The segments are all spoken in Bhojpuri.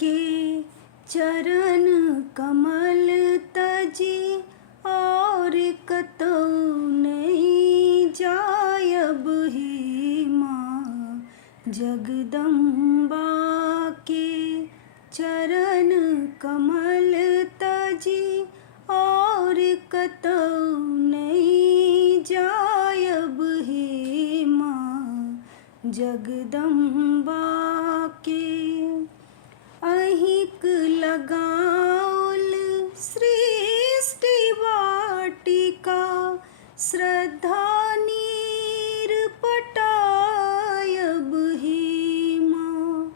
के चरण कमल तजी और कतौ नहीं जायब हे माँ। जगदम्बा के चरण कमल तजी और कतौ नहीं जायब हे माँ। जगदम्बा के अहिक लगाउल सृष्टि वाटिका श्रद्धा नीर पटायब हे माँ।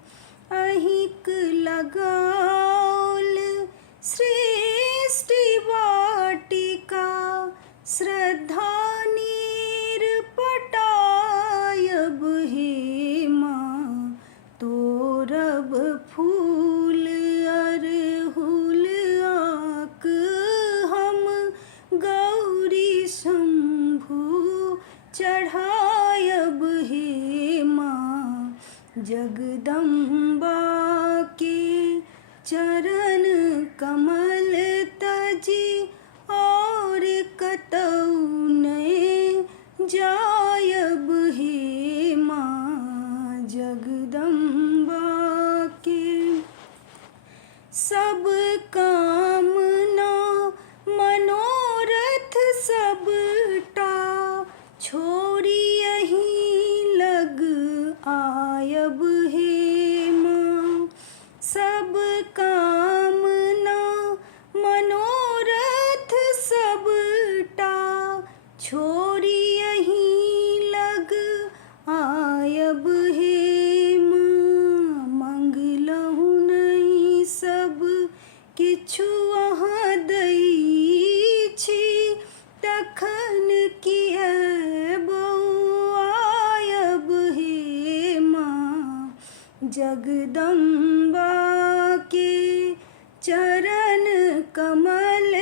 अहिक लगाउल सृष्टि वाटिका श्रद्धा नीर पटायब हे माँ। तोरब फूल अरहुल आक हम गौरी शंभु चढ़ायब हे माँ। जगदम्बा के चरण कमल तजी और कतौ नहीं जायब हे माँ। जगदम्बा के सब कामना मनोरथ सबटा छोड़ी यहीं लग आयब हे माँ। सब कामना मनोरथ सबटा छोड़ी यहीं लग आयब हे माँ। मंगलहु नहीं सब किछु अहाँ दै छी तखन किएबो आयब हे माँ। जगदम्बा के चरण कमल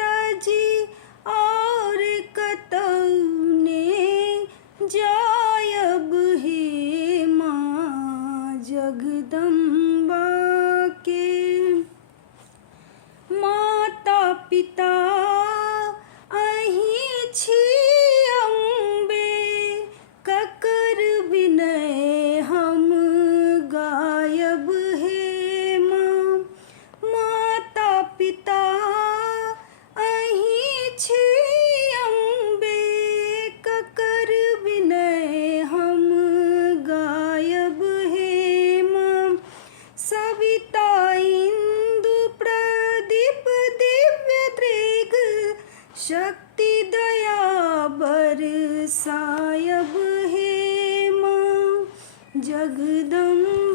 तजी और कतौ ने जायब हे माँ। जगदम्बा के माता पिता अहीं छी अम्बे ककर विनय हम गायब हे माँ। माता पिता अहीं छी अम्बे ककर विनय हम गायब हे माँ। सविता इंदु प्रदीप दिव्य दृग शक्ति दया बरसायब हे माँ। जगदम्बा